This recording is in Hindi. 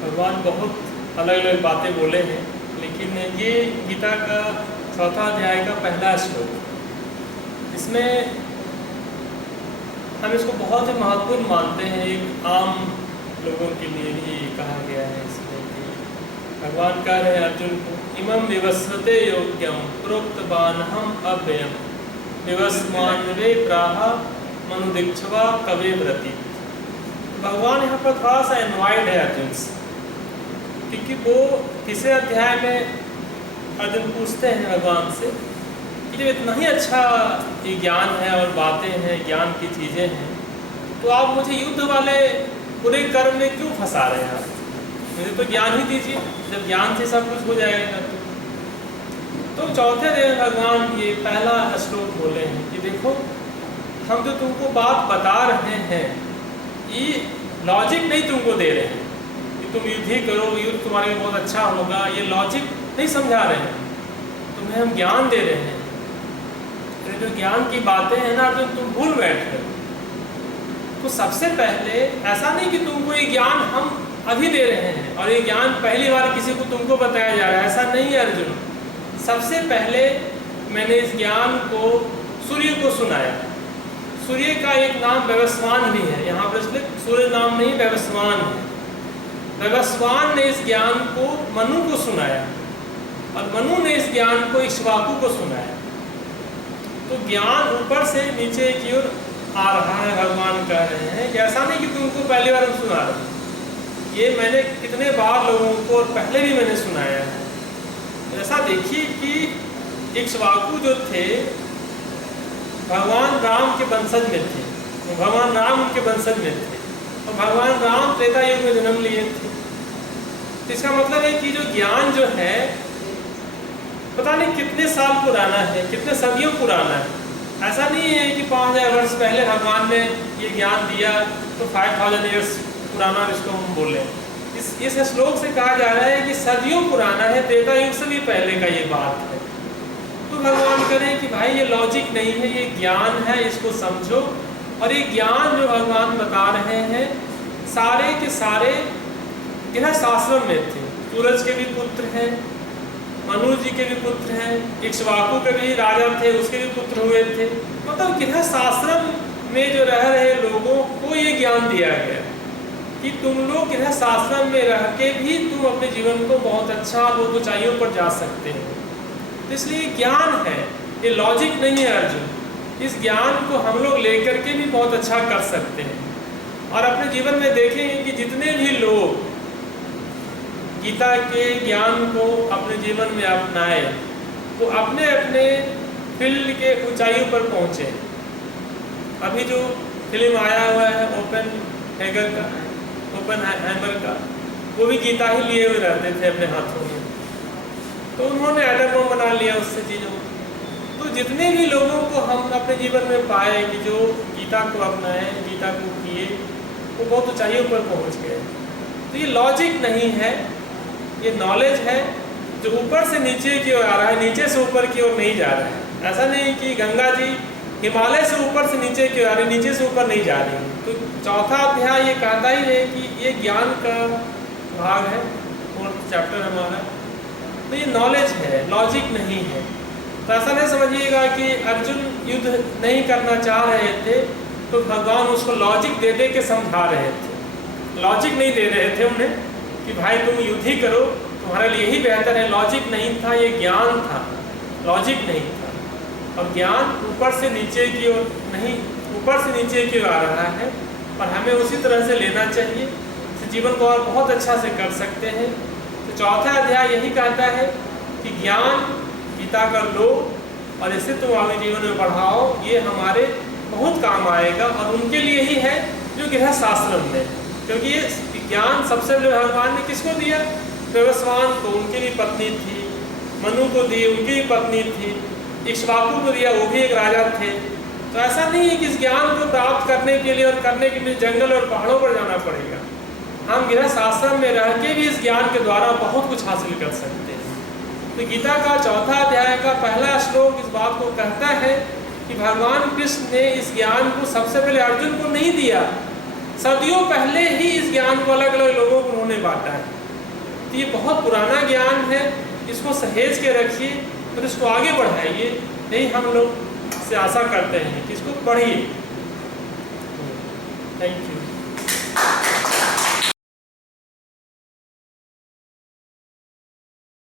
भगवान बहुत अलग अलग बातें बोले हैं, लेकिन ये गीता का चौथा अध्याय का पहला श्लोक, इसमें हम इसको बहुत ही महत्वपूर्ण मानते हैं। एक आम लोगों के लिए भी कहा गया है इसमें कि भगवान कह रहे हैं अर्जुन को, इमं विवस्वते योग्यम प्रोक्तवानहम अव्ययम विवस्वान वे प्राह मनुदीक्षवा कवे व्रति। भगवान यहाँ पर थोड़ा सा एनवाइड है अर्जुन से, क्योंकि वो तीसरे अध्याय में अर्जुन पूछते हैं भगवान से कि जब इतना ही अच्छा ये ज्ञान है और बातें हैं, ज्ञान की चीज़ें हैं, तो आप मुझे युद्ध वाले बुरे कर्म में क्यों फंसा रहे हैं? आप मुझे तो ज्ञान ही दीजिए, जब ज्ञान से सब कुछ हो जाएगा। तो चौथे दिन भगवान ये पहला श्लोक बोले हैं कि देखो, हम जो तुमको बात बता रहे हैं ये लॉजिक नहीं तुमको दे रहे हैं कि तुम युद्ध ही करो, युद्ध तुम्हारे लिए बहुत अच्छा होगा, ये लॉजिक नहीं समझा रहे हैं, तुम्हें हम ज्ञान दे रहे हैं। तो जो ज्ञान की बातें हैं ना अर्जुन, तुम भूल बैठ गए। तो सबसे पहले ऐसा नहीं कि तुमको ये ज्ञान हम अभी दे रहे हैं और ये ज्ञान पहली बार किसी को तुमको बताया जा रहा है, ऐसा नहीं है अर्जुन। सबसे पहले मैंने इस ज्ञान को सूर्य को सुनाया। सूर्य का एक नाम वैवस्वान भी है, यहाँ पर इसलिए सूर्य नाम नहीं वैवस्वान है। वैवस्वान ने इस ज्ञान को मनु को सुनाया और मनु ने इस ज्ञान को इक्ष्वाकु को सुनाया। तो ज्ञान ऊपर से नीचे की ओर आ रहा है। भगवान कह रहे हैं कि ऐसा नहीं कि तुमको पहली बार हम सुना रहे हैं, ये मैंने कितने बार लोगों को और पहले भी मैंने सुनाया है। ऐसा देखिए कि इक्ष्वाकु जो थे भगवान राम के वंशज में थे, भगवान राम उनके वंशज में थे और भगवान राम त्रेता युग में जन्म लिए थे। तो इसका मतलब है कि जो ज्ञान जो है पता नहीं कितने साल पुराना है, कितने सदियों पुराना है। ऐसा नहीं है कि 5000 वर्ष पहले भगवान ने ये ज्ञान दिया तो 5000 ईयर्स पुराना इसको हम बोले। इस श्लोक से कहा जा रहा है कि सदियों पुराना है, त्रेता युग से भी पहले का ये बात है। तो भगवान करें कि भाई ये लॉजिक नहीं है, ये ज्ञान है, इसको समझो। और ये ज्ञान जो भगवान बता रहे हैं सारे के सारे गृहस्थ आश्रम में थे। सूरज के भी पुत्र हैं, मनु जी के भी पुत्र हैं, इक्ष्वाकु के भी राजा थे, उसके भी पुत्र हुए थे। मतलब गृहस्थ आश्रम में जो रह रहे लोगों को ये ज्ञान दिया गया कि तुम लोग गृहस्थ आश्रम में रह के भी तुम अपने जीवन को बहुत अच्छा बहुत ऊंचाइयों पर जा सकते हो। तो इसलिए ज्ञान है, ये लॉजिक नहीं है अर्जुन। इस ज्ञान को हम लोग लेकर के भी बहुत अच्छा कर सकते हैं। और अपने जीवन में देखेंगे कि जितने भी लोग गीता के ज्ञान को अपने जीवन में अपनाए वो अपने अपने फील्ड के ऊंचाइयों पर पहुँचे। अभी जो फिल्म आया हुआ है ओपेनहेगर का, वो भी गीता ही लिए हुए रहते थे अपने हाथों में, तो उन्होंने एटम बम बना लिया उससे चीज़ों। तो जितने भी लोगों को हम अपने जीवन में पाए कि जो गीता को अपनाए, गीता को किए, वो बहुत ऊंचाइयों पर पहुंच गए। तो ये लॉजिक नहीं है, ये नॉलेज है जो ऊपर से नीचे की ओर आ रहा है, नीचे से ऊपर की ओर नहीं जा रहा है। ऐसा नहीं कि गंगा जी हिमालय से ऊपर से नीचे की ओर आ रही, नीचे से ऊपर नहीं जा रही। तो चौथा अध्याय ये कहता ही है कि ये ज्ञान का भाग है, फोर्थ चैप्टर हमारा। तो ये नॉलेज है, लॉजिक नहीं है। तो ऐसा नहीं समझिएगा कि अर्जुन युद्ध नहीं करना चाह रहे थे तो भगवान उसको लॉजिक दे दे के समझा रहे थे। लॉजिक नहीं दे रहे थे उन्हें कि भाई तुम युद्ध ही करो, तुम्हारे लिए ही बेहतर है। लॉजिक नहीं था, ये ज्ञान था, लॉजिक नहीं था। और ज्ञान ऊपर से नीचे की ओर नहीं, ऊपर से नीचे की ओर आ रहा है और हमें उसी तरह से लेना चाहिए, तो जीवन को और बहुत अच्छा से कर सकते हैं। तो चौथा अध्याय यही कहता है कि ज्ञान गीता कर लो और इसे तुम आगे जीवन में बढ़ाओ, ये हमारे बहुत काम आएगा। और उनके लिए ही है जो गृहस्थ आश्रम में, क्योंकि ये ज्ञान सबसे पहले भगवान ने किसको दिया? वैवस्वान को, उनकी भी पत्नी थी, मनु को दी, उनकी भी पत्नी थी, इक्ष्वाकु को दिया, वो भी एक राजा थे। तो ऐसा नहीं है कि इस ज्ञान को प्राप्त करने के लिए और करने के लिए जंगल और पहाड़ों पर जाना पड़ेगा। हम गृहस्थ आश्रम में रह के भी इस ज्ञान के द्वारा बहुत कुछ हासिल कर सकते हैं। तो गीता का चौथा अध्याय का पहला श्लोक इस बात को कहता है कि भगवान कृष्ण ने इस ज्ञान को सबसे पहले अर्जुन को नहीं दिया, सदियों पहले ही इस ज्ञान को अलग अलग लोगों को उन्होंने बांटा है। तो ये बहुत पुराना ज्ञान है, इसको सहेज के रखिए और इसको आगे बढ़ाइए। यही हम लोग से आशा करते हैं कि इसको पढ़िए। Thank you.